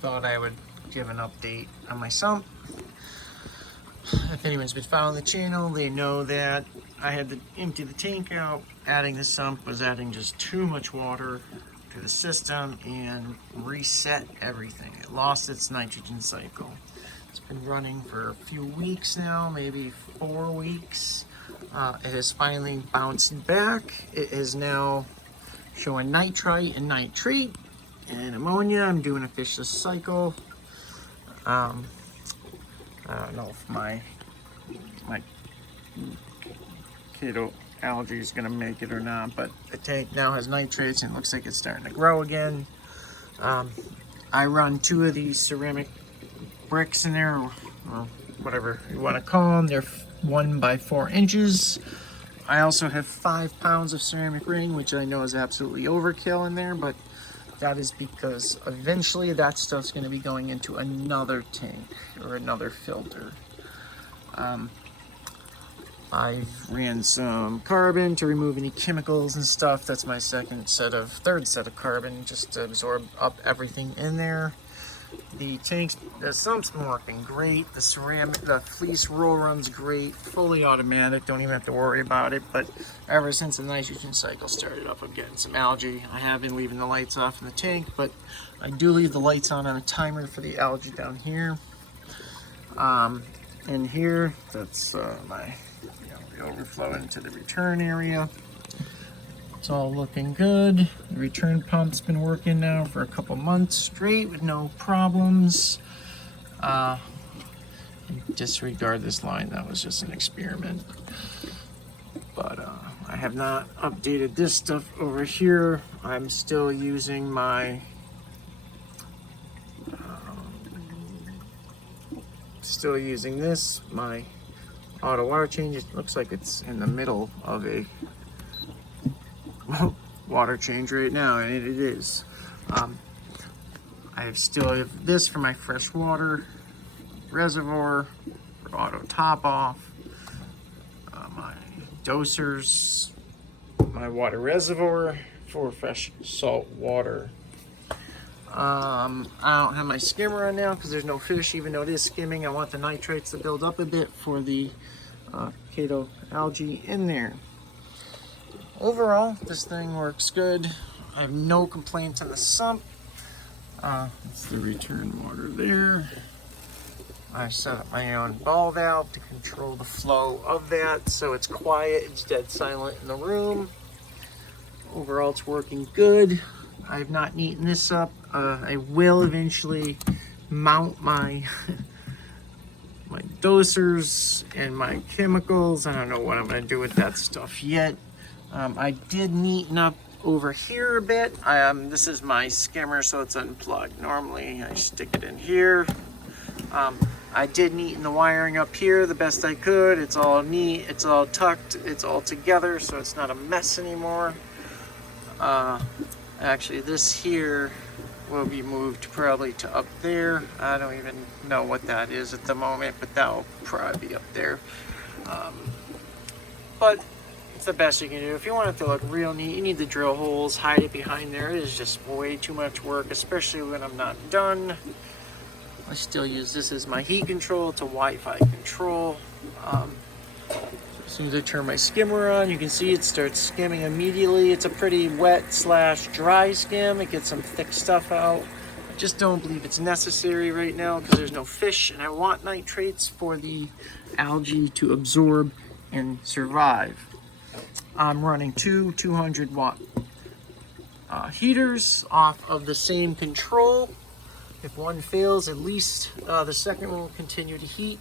thought I would give an update on my sump. If anyone's been following the channel, they know that I had to empty the tank out. Adding the sump was adding just too much water to the system and reset everything. It lost its nitrogen cycle. It's been running for a few weeks now, maybe 4 weeks. It has finally bounced back. It is now showing nitrite and nitrate and ammonia. I'm doing a fishless cycle. I don't know if my keto algae is gonna make it or not, but the tank now has nitrates and it looks like it's starting to grow again. I run 2 of these ceramic bricks in there, or whatever you want to call them. They're 1 by 4 inches. I also have 5 pounds of ceramic ring, which I know is absolutely overkill in there, but that is because eventually that stuff's going to be going into another tank or another filter. I ran some carbon to remove any chemicals and stuff. That's my third set of carbon, just to absorb up everything in there. The sump's been working great. The fleece roll runs great, fully automatic, don't even have to worry about it. But ever since the nitrogen cycle started up, I'm getting some algae. I have been leaving the lights off in the tank, but I do leave the lights on a timer for the algae down here. In here, that's the overflow into the return area. It's all looking good. The return pump's been working now for a couple months straight with no problems. Disregard this line, that was just an experiment. But I have not updated this stuff over here. I'm still using my my auto water change. It looks like it's in the middle of a water change right now, and it is. I still have this for my fresh water reservoir, for auto top off, my dosers, my water reservoir for fresh salt water. I don't have my skimmer on now because there's no fish, even though it is skimming. I want the nitrates to build up a bit for the keto algae in there. Overall, this thing works good. I have no complaints on the sump. It's the return water there. I set up my own ball valve to control the flow of that, so it's quiet, it's dead silent in the room. Overall, it's working good. I have not neatened this up. I will eventually mount my my dosers and my chemicals. I don't know what I'm going to do with that stuff yet. I did neaten up over here a bit. This is my skimmer, so it's unplugged. Normally I stick it in here. I did neaten the wiring up here the best I could. It's all neat, it's all tucked, it's all together, so it's not a mess anymore. Actually, this here will be moved probably to up there. I don't even know what that is at the moment, but that will probably be up there. But it's the best you can do. If you want it to look real neat, you need the drill holes, hide it behind there. It is just way too much work, especially when I'm not done. I still use this as my heat control. It's a Wi-Fi control. As soon as I turn my skimmer on, you can see it starts skimming immediately. It's a pretty wet/dry skim. It gets some thick stuff out. I just don't believe it's necessary right now because there's no fish, and I want nitrates for the algae to absorb and survive. I'm running 2 200-watt heaters off of the same control. If one fails, at least the second one will continue to heat.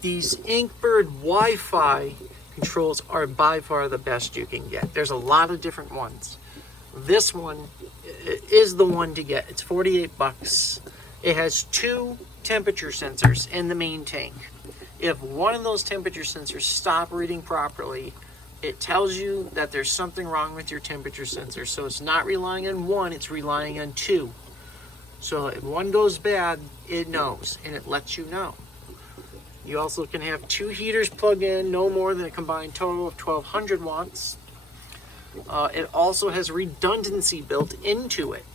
These Inkbird Wi-Fi controls are by far the best you can get. There's a lot of different ones. This one is the one to get. It's 48 bucks. It has 2 temperature sensors in the main tank. If one of those temperature sensors stop reading properly, it tells you that there's something wrong with your temperature sensor. So it's not relying on one, it's relying on 2. So if one goes bad, it knows, and it lets you know. You also can have 2 heaters plug in, no more than a combined total of 1200 watts. It also has redundancy built into it.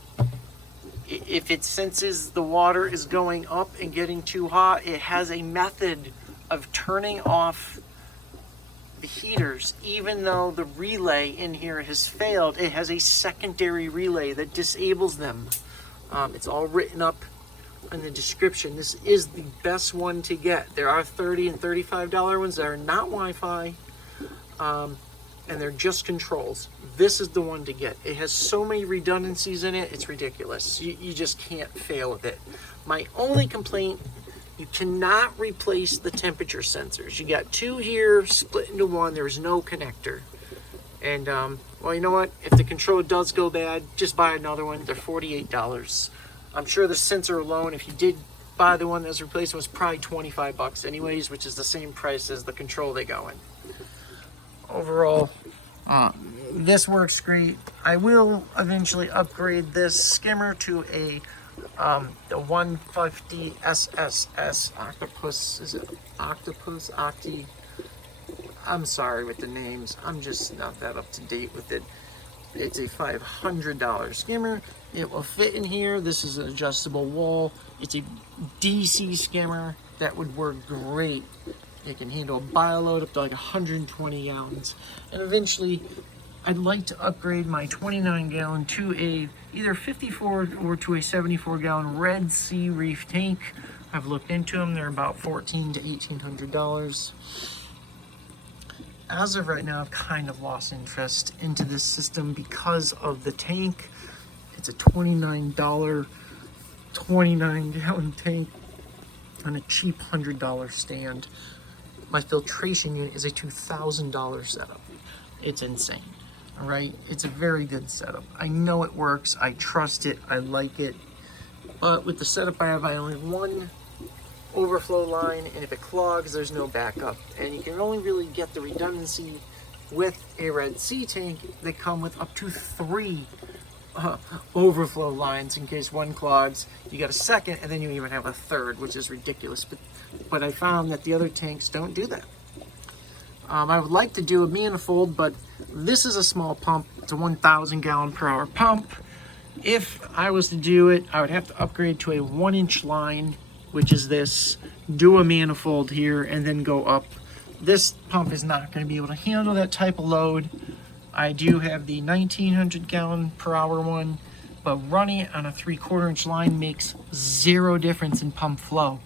if it senses the water is going up and getting too hot, it has a method of turning off the heaters. Even though the relay in here has failed, it has a secondary relay that disables them. It's all written up in the description. This is the best one to get. There are $30 and $35 ones that are not Wi-Fi, and they're just controls. This is the one to get. It has so many redundancies in it, it's ridiculous. You just can't fail with it. My only complaint, you cannot replace the temperature sensors. You got two here split into one. There's no connector. And well, you know what? If the control does go bad, just buy another one. They're $48. I'm sure the sensor alone, if you did buy the one that's replaced, was probably 25 bucks anyways, which is the same price as the control they go in. Overall, this works great. I will eventually upgrade this skimmer to the 150 SSS Octopus. Is it Octopus? Octi? I'm sorry with the names. I'm just not that up to date with it. It's a $500 skimmer. It will fit in here. This is an adjustable wall. It's a DC skimmer that would work great. It can handle a bioload up to like 120 gallons. And eventually, I'd like to upgrade my 29 gallon to a either 54 or to a 74 gallon Red Sea reef tank. I've looked into them. They're about $1,400 to $1,800. As of right now, I've kind of lost interest into this system because of the tank. It's a $29, 29 gallon tank on a cheap $100 stand. My filtration unit is a $2,000 setup. It's insane. All right, it's a very good setup. I know it works. I trust it. I like it. But with the setup I have, I only have one overflow line, and if it clogs, there's no backup. And you can only really get the redundancy with a Red Sea tank. They come with up to 3 overflow lines in case one clogs. You got a second, and then you even have a third, which is ridiculous. But I found that the other tanks don't do that. I would like to do a manifold, but this is a small pump. It's a 1,000 gallon per hour pump. If I was to do it, I would have to upgrade to a 1-inch line, which is this, do a manifold here, and then go up. This pump is not going to be able to handle that type of load. I do have the 1,900 gallon per hour one, but running it on a 3/4 inch line makes 0 difference in pump flow,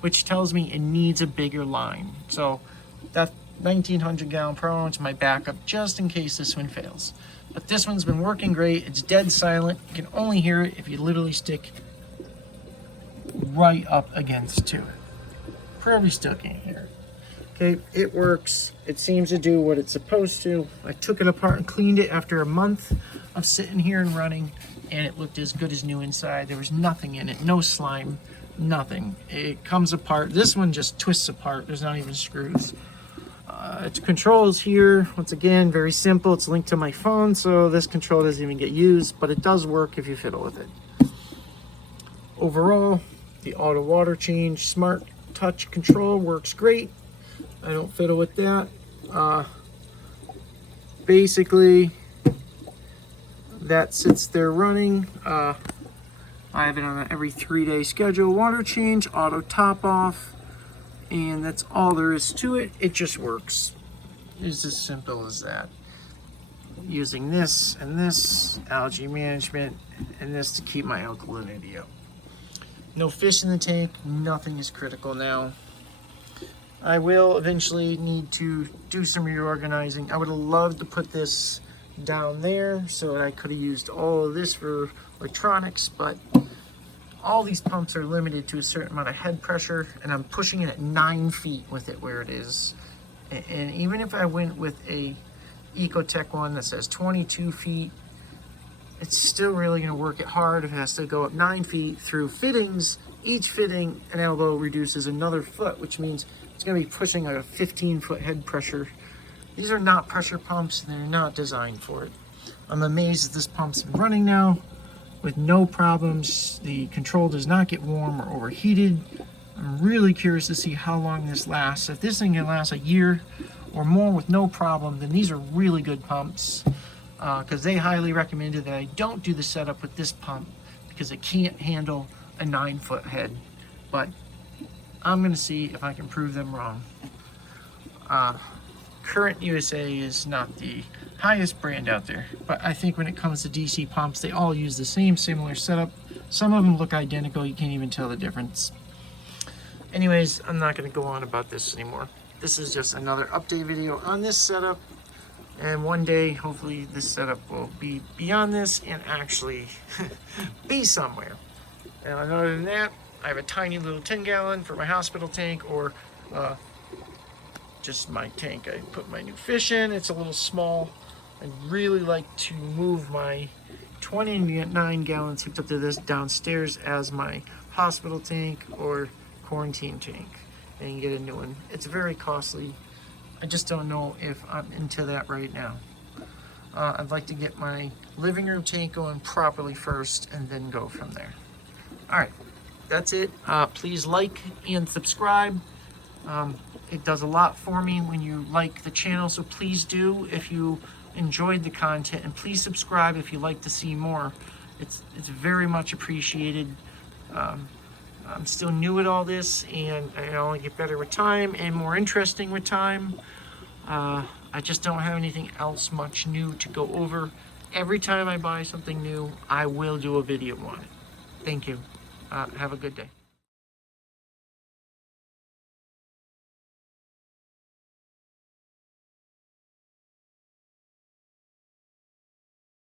which tells me it needs a bigger line. So that 1,900 gallon per hour is my backup just in case this one fails. But this one's been working great. It's dead silent. You can only hear it if you literally stick right up against to it. Probably still can't hear it. Okay, it works. It seems to do what it's supposed to. I took it apart and cleaned it after a month of sitting here and running, and it looked as good as new inside. There was nothing in it, no slime, nothing. It comes apart. This one just twists apart. There's not even screws. Its controls here, once again, very simple. It's linked to my phone, so this control doesn't even get used, but it does work if you fiddle with it. Overall, the auto water change smart touch control works great. I don't fiddle with that. Basically, that sits there running. I have it on an every 3-day schedule water change, auto top off. And that's all there is to it. It just works. It's as simple as that. Using this and this, algae management, and this to keep my alkalinity up. No fish in the tank, nothing is critical now. I will eventually need to do some reorganizing. I would have loved to put this down there so that I could have used all of this for electronics, but all these pumps are limited to a certain amount of head pressure, and I'm pushing it at 9 feet with it where it is. And even if I went with a Ecotech one that says 22 feet, it's still really gonna work it hard if it has to go up 9 feet through fittings. Each fitting, an elbow reduces another foot, which means it's gonna be pushing like a 15-foot head pressure. These are not pressure pumps, and they're not designed for it. I'm amazed that this pump's been running now with no problems. The control does not get warm or overheated. I'm really curious to see how long this lasts. If this thing can last a year or more with no problem, then these are really good pumps, because they highly recommended that I don't do the setup with this pump, because because it can't handle a 9-foot head. But I'm gonna see if I can prove them wrong. Current USA is not the highest brand out there, but I think when it comes to DC pumps, they all use the same similar setup. Some of them look identical, you can't even tell the difference. Anyways, I'm not going to go on about this anymore. This is just another update video on this setup, and one day hopefully this setup will be beyond this and actually be somewhere. And other than that, I have a tiny little 10-gallon for my hospital tank, or just my tank I put my new fish in. It's a little small. I'd really like to move my 29 gallons hooked up to this downstairs as my hospital tank or quarantine tank and get a new one. It's very costly. I just don't know if I'm into that right now. I'd like to get my living room tank going properly first and then go from there. All right, that's it. Please like and subscribe. It does a lot for me when you like the channel, so please do if you enjoyed the content, and please subscribe if you'd like to see more. It's very much appreciated. I'm still new at all this, and I only get better with time and more interesting with time. I just don't have anything else much new to go over. Every time I buy something new, I will do a video on it. Thank you. Have a good day.